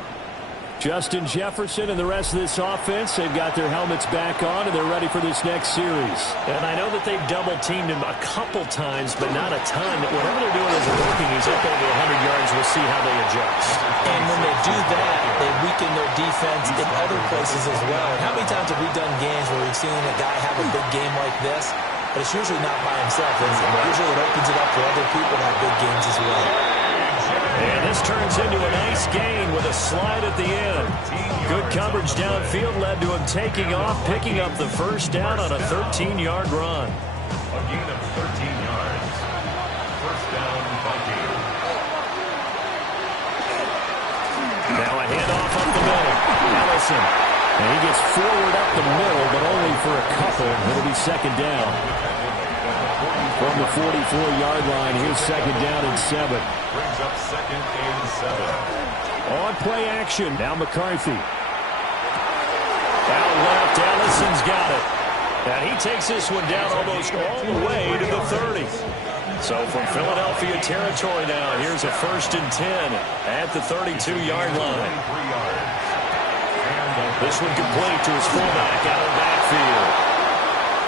Justin Jefferson and the rest of this offense, they've got their helmets back on, and they're ready for this next series. And I know that they've double-teamed him a couple times, but not a ton. Whatever they're doing isn't working. He's up over 100 yards. We'll see how they adjust. And when they do that, they weaken their defense in other places as well. And how many times have we done games where we've seen a guy have a big game like this, but it's usually not by himself, is it? Usually it opens it up for other people to have big games as well. And this turns into a nice gain with a slide at the end. Good coverage downfield led to him taking off, picking up the first down on a 13-yard run. A gain of 13 yards. First down, Vikings. Now a handoff up the middle. Ellison. And he gets forward up the middle, but only for a couple. It'll be second down. From the 44-yard line, here's second down and 7. Brings up second and 7. On play action. Now McCarthy. Out left, Ellison's got it. And he takes this one down almost all the way to the 30. So from Philadelphia territory now, here's a first and 10 at the 32-yard line. This one complete to his fullback out of the backfield.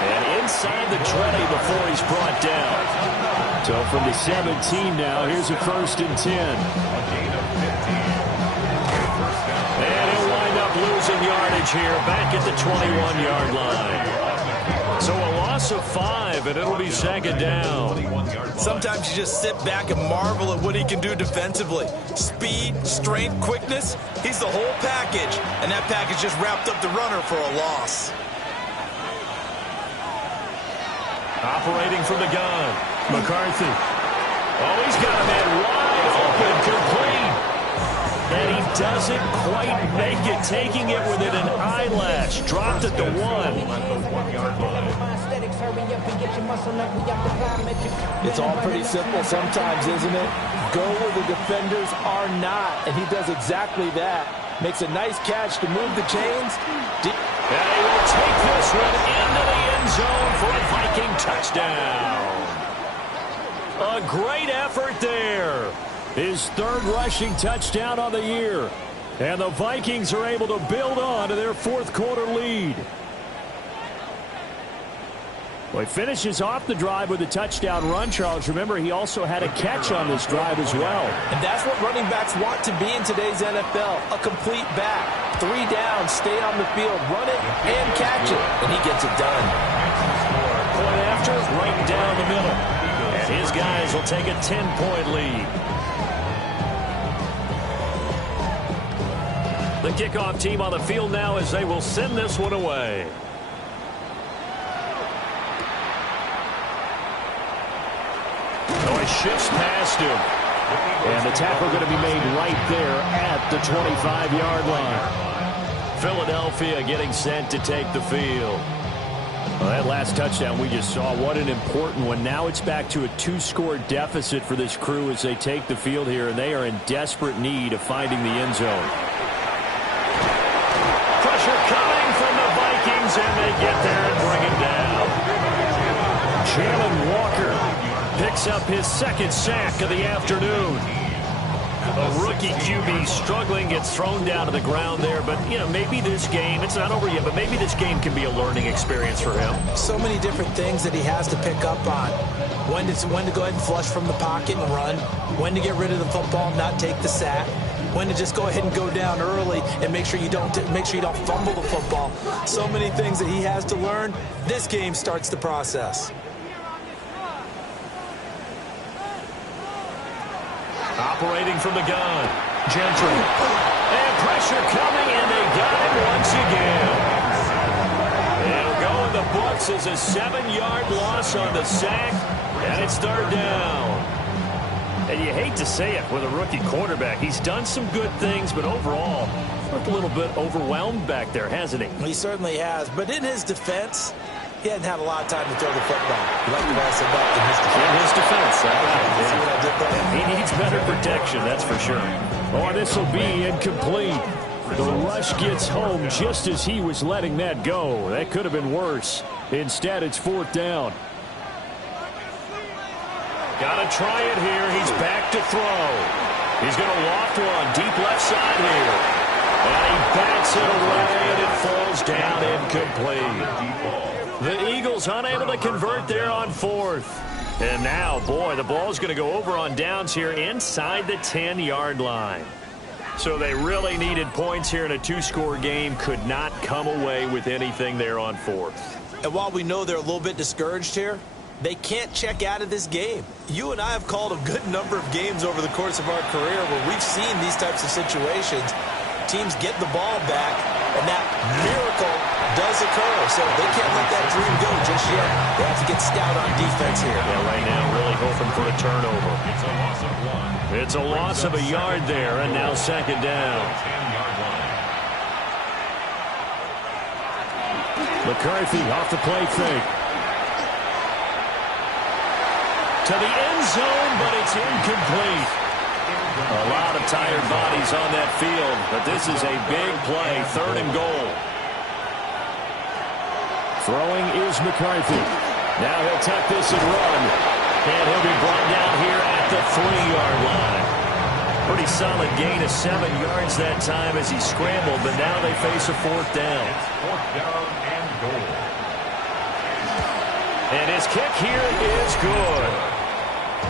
And inside the 20 before he's brought down. So from the 17 now, here's a first and 10. And he'll wind up losing yardage here back at the 21-yard line. So a loss of 5, and it'll be second down. Sometimes you just sit back and marvel at what he can do defensively. Speed, strength, quickness, he's the whole package. And that package just wrapped up the runner for a loss. Operating from the gun, McCarthy. Oh, he's got a man wide open, complete. And he doesn't quite make it, taking it within an eyelash. Dropped at the 1. It's all pretty simple sometimes, isn't it? Go where the defenders are not, and he does exactly that. Makes a nice catch to move the chains. And he will take this one into the end zone for a Viking touchdown. A great effort there. His third rushing touchdown on the year. And the Vikings are able to build on to their fourth quarter lead. Well, he finishes off the drive with a touchdown run, Charles. Remember, he also had a catch on this drive as well. And that's what running backs want to be in today's NFL, a complete back. 3 down, stay on the field, run it, and catch it. And he gets it done. Point after, right down the middle. And his guys will take a 10-point lead. The kickoff team on the field now as they will send this one away. Oh, he shifts past him. And the tackle going to be made right there at the 25-yard line. Philadelphia getting sent to take the field. Well, that last touchdown we just saw, what an important one. Now it's back to a 2-score deficit for this crew as they take the field here, and they are in desperate need of finding the end zone. Pressure coming from the Vikings, and they get there and bring him down. Jalen Walker picks up his second sack of the afternoon. A rookie QB struggling, gets thrown down to the ground there. But, you know, maybe this game, it's not over yet, but maybe this game can be a learning experience for him. So many different things that he has to pick up on. When to go ahead and flush from the pocket and run. When to get rid of the football and not take the sack. When to just go ahead and go down early and make sure you don't fumble the football. So many things that he has to learn. This game starts the process. Operating from the gun, Gentry. And pressure coming, and they got him once again. It'll go in the books as a 7-yard loss on the sack, and it's third down. And you hate to say it with a rookie quarterback. He's done some good things, but overall, looked a little bit overwhelmed back there, hasn't he? He certainly has, but in his defense, he hadn't had a lot of time to throw the football. You like the way I said that? In his defense. See what I did there? He needs better protection, that's for sure. Oh, this will be incomplete. The rush gets home just as he was letting that go. That could have been worse. Instead, it's fourth down. Got to try it here. He's back to throw. He's going to loft one deep left side here. And he bats it away, and it falls down incomplete. The Eagles unable to convert there on fourth. And now, boy, the ball's going to go over on downs here inside the 10-yard line. So they really needed points here in a 2-score game. Could not come away with anything there on fourth. And while we know they're a little bit discouraged here, they can't check out of this game. You and I have called a good number of games over the course of our career where we've seen these types of situations. Teams get the ball back, and that miracle does occur. So they can't let that dream go just yet. They have to get stout on defense here. Yeah, right now really hoping for a turnover. It's a loss of 1. It's a loss of a yard there, and now second down. 10-yard line. McCarthy off the play fake. To the end zone, but it's incomplete. A lot of tired bodies on that field, but this is a big play, 3rd and goal. Throwing is McCarthy. Now he'll tuck this and run. And he'll be brought down here at the 3-yard line. Pretty solid gain of 7 yards that time as he scrambled, but now they face a 4th down. It's 4th down and goal. And his kick here is good.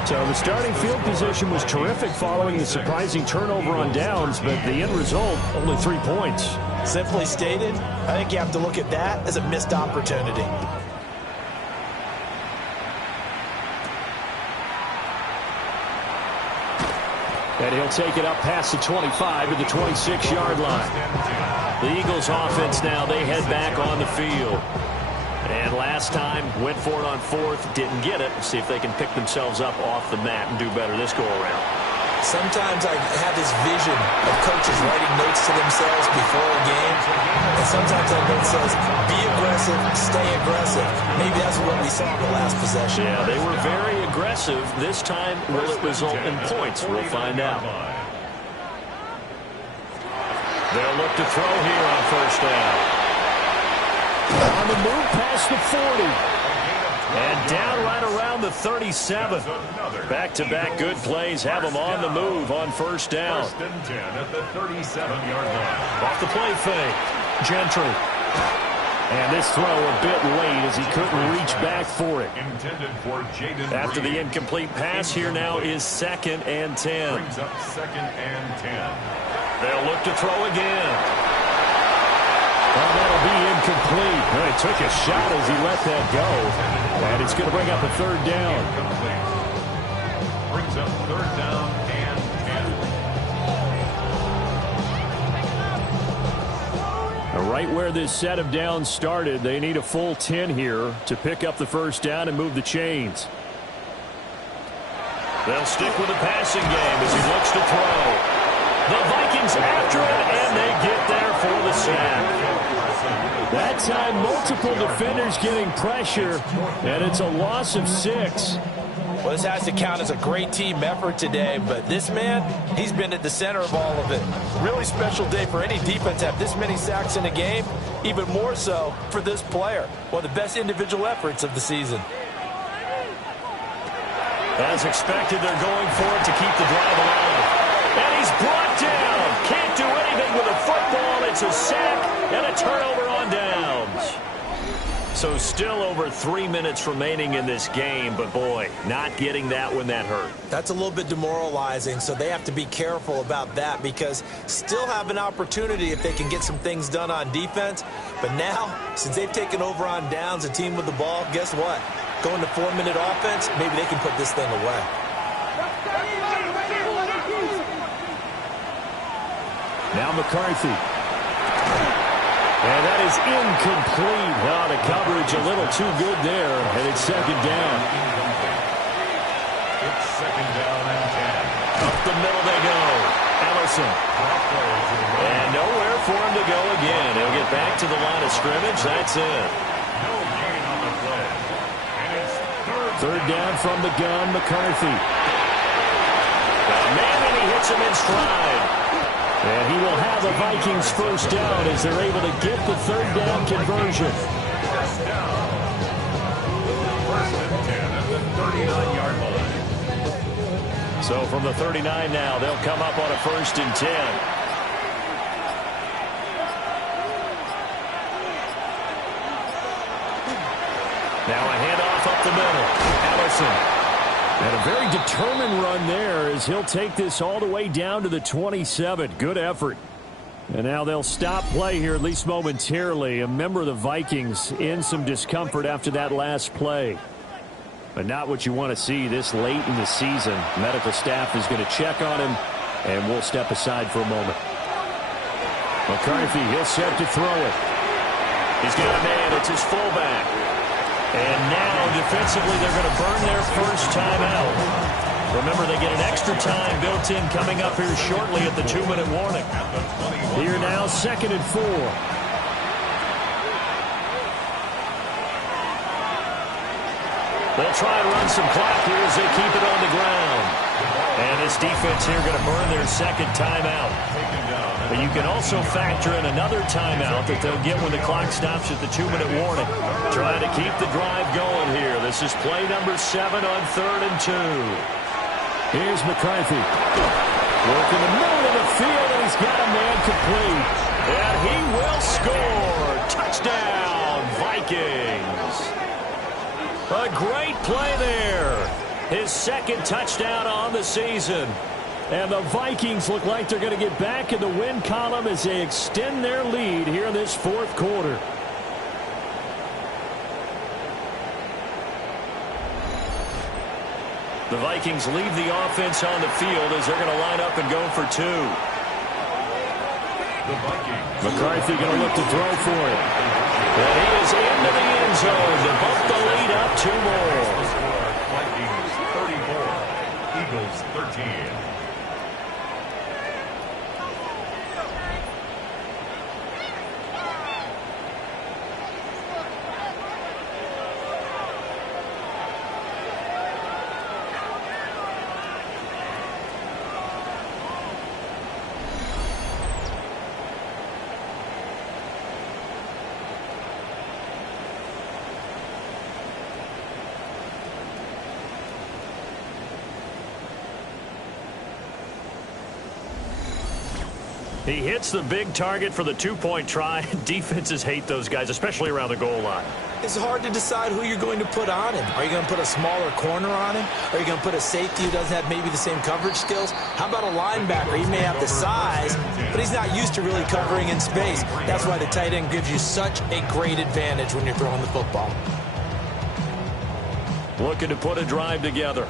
So the starting field position was terrific following the surprising turnover on downs, but the end result, only 3 points. Simply stated, I think you have to look at that as a missed opportunity. And he'll take it up past the 25 to the 26-yard line. The Eagles offense now, they head back on the field. And last time, went for it on 4th, didn't get it. See if they can pick themselves up off the mat and do better this go-around. Sometimes I have this vision of coaches writing notes to themselves before a game. And sometimes that note says, be aggressive, stay aggressive. Maybe that's what we saw in the last possession. Yeah, they were very aggressive. This time, will it result in points? We'll find out. They'll look to throw here on 1st down. On the move past the 40. And down right around the 37. Back-to-back good plays have them on the move on 1st down. 1st and 10 at the 37-yard line. Off the play fake. Gentry. And this throw a bit late as he couldn't reach back for it. Intended for Jaden After Reed. the incomplete pass, here now is 2nd and 10. Brings up 2nd and 10. They'll look to throw again. Well, that'll be incomplete. Well, he took a shot as he let that go. And it's going to bring up a 3rd down. Incomplete. Brings up 3rd down and 10. Now, right where this set of downs started, they need a full 10 here to pick up the 1st down and move the chains. They'll stick with the passing game as he looks to throw. The Vikings after it, and they get there for the sack. That time, multiple defenders getting pressure, and it's a loss of 6. Well, this has to count as a great team effort today, but this man, he's been at the center of all of it. Really special day for any defense to have this many sacks in a game, even more so for this player. One of the best individual efforts of the season. As expected, they're going for it to keep the drive alive. And he's brought down. Can't do anything with a football. It's a sack and a turnover on downs. So still over 3 minutes remaining in this game, but boy, not getting that when that hurt. That's a little bit demoralizing, so they have to be careful about that because still have an opportunity if they can get some things done on defense. But now, since they've taken over on downs, a team with the ball, guess what? Going to 4-minute offense, maybe they can put this thing away. Now McCarthy. And that is incomplete. Now the coverage a little too good there, and it's 2nd down. It's 2nd down and 10. Up the middle they go. Ellison. And nowhere for him to go again. He'll get back to the line of scrimmage. That's it. No gain on the play. And it's 3rd down from the gun, McCarthy. Man, and he hits him in stride. And he will have the Vikings 1st down as they're able to get the 3rd down conversion. 1st down. 1st and 10 at the 39-yard line. So from the 39 now, they'll come up on a 1st and 10. Now a handoff up the middle. Ellison. And a very determined run there as he'll take this all the way down to the 27. Good effort. And now they'll stop play here, at least momentarily. A member of the Vikings in some discomfort after that last play. But not what you want to see this late in the season. Medical staff is going to check on him, and we'll step aside for a moment. McCarthy, he'll set to throw it. He's got a man. It's his fullback. And now, defensively, they're going to burn their first timeout. Remember, they get an extra time built in coming up here shortly at the 2-minute warning. Here now, 2nd and 4. They'll try and run some clock here as they keep it on the ground. And this defense here going to burn their second timeout. But you can also factor in another timeout that they'll get when the clock stops at the 2-minute warning. Trying to keep the drive going here. This is play number 7 on 3rd and 2. Here's McCarthy. Work in the middle of the field, and he's got a man complete. And he will score. Touchdown, Vikings. A great play there. His second touchdown on the season. And the Vikings look like they're going to get back in the win column as they extend their lead here in this 4th quarter. The Vikings leave the offense on the field as they're going to line up and go for 2. McCarthy going to look to throw for it. And he is into the end zone to bump the lead up 2 more. Vikings 34, Eagles 13. He hits the big target for the 2-point try. Defenses hate those guys, especially around the goal line. It's hard to decide who you're going to put on him. Are you going to put a smaller corner on him? Are you going to put a safety who doesn't have maybe the same coverage skills? How about a linebacker? He may have the size, but he's not used to really covering in space. That's why the tight end gives you such a great advantage when you're throwing the football. Looking to put a drive together.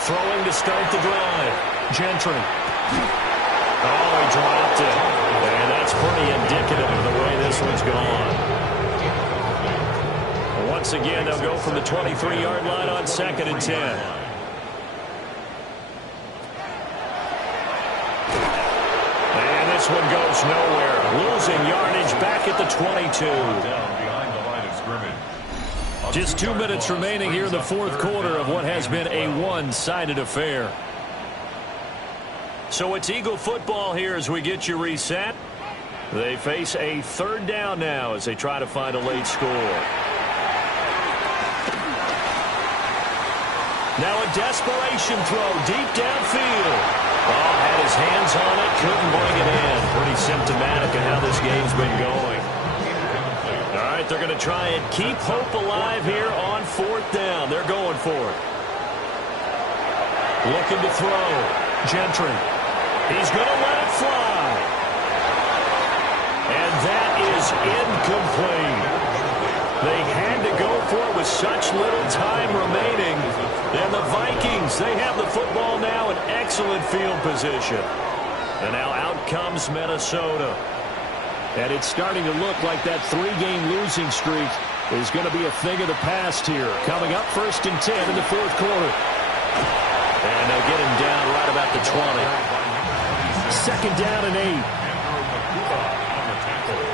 Throwing to start the drive. Gentry. Oh, he dropped it. And that's pretty indicative of the way this one's gone. Once again, they'll go from the 23-yard line on 2nd and 10. And this one goes nowhere. Losing yardage back at the 22. Down behind the line of scrimmage. Just 2 minutes remaining here in the 4th quarter of what has been a one-sided affair. So it's Eagle football here as we get you reset. They face a 3rd down now as they try to find a late score. Now a desperation throw deep downfield. Oh, had his hands on it, couldn't bring it in. Pretty symptomatic of how this game's been going. All right, they're going to try and keep hope alive here on 4th down. They're going for it. Looking to throw. Gentry. He's going to let it fly. And that is incomplete. They had to go for it with such little time remaining. And the Vikings, they have the football now in excellent field position. And now out comes Minnesota. And it's starting to look like that 3-game losing streak is going to be a thing of the past here. Coming up 1st and 10 in the 4th quarter. And they'll get him down right about the 20. 2nd down and 8. On the tackle.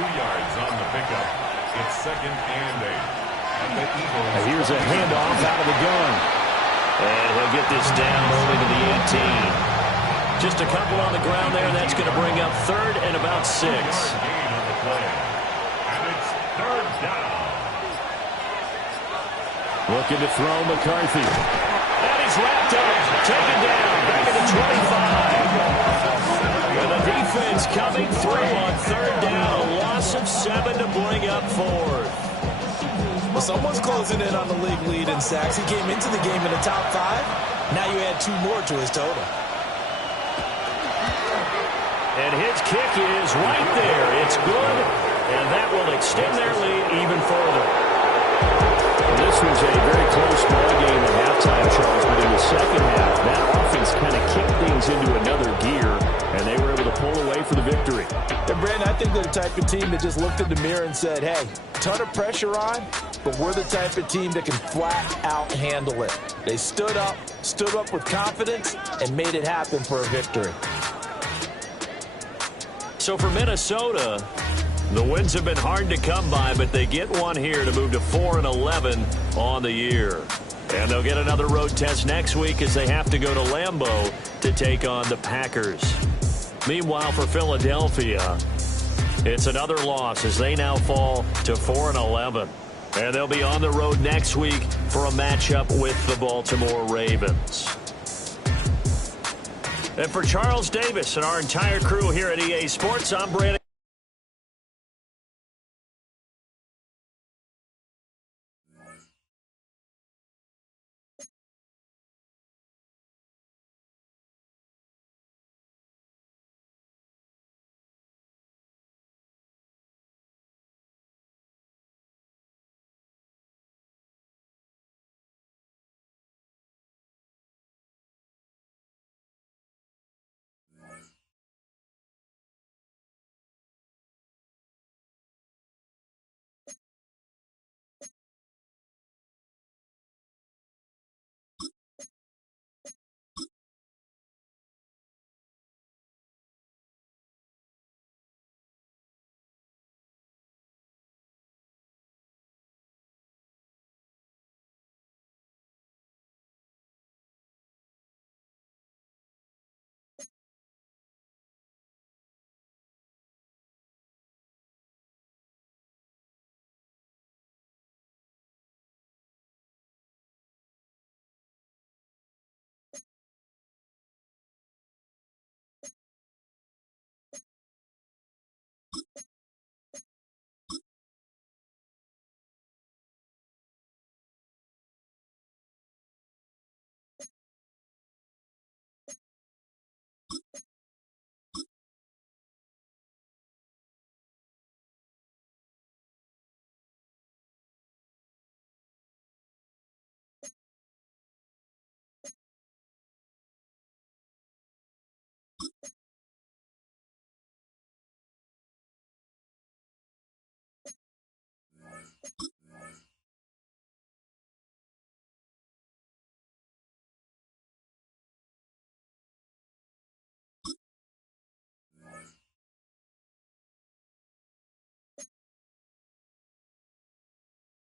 2 yards on the pickup. It's 2nd and 8. And the Eagles. And here's a handoff out of the gun. And he'll get this down only to the 18. Just a couple on the ground there. That's going to bring up 3rd and about 6. Gain on the play. And it's 3rd down. Looking to throw McCarthy. And he's wrapped up. Taken down. Back at the 25. And the defense coming through on 3rd down. A loss of 7 to bring up 4th. Well, someone's closing in on the league lead in sacks. He came into the game in the top 5. Now you add 2 more to his total. And his kick is right there. It's good, and that will extend their lead even further. This was a very close ball game at halftime, Charles, but in the second half, that offense kind of kicked things into another gear, and they were able to pull away for the victory. And Brandon, I think they're the type of team that just looked in the mirror and said, hey, ton of pressure on, but we're the type of team that can flat out handle it. They stood up with confidence, and made it happen for a victory. So for Minnesota, the wins have been hard to come by, but they get one here to move to 4-11 on the year. And they'll get another road test next week as they have to go to Lambeau to take on the Packers. Meanwhile, for Philadelphia, it's another loss as they now fall to 4-11. And they'll be on the road next week for a matchup with the Baltimore Ravens. And for Charles Davis and our entire crew here at EA Sports, I'm Brandon.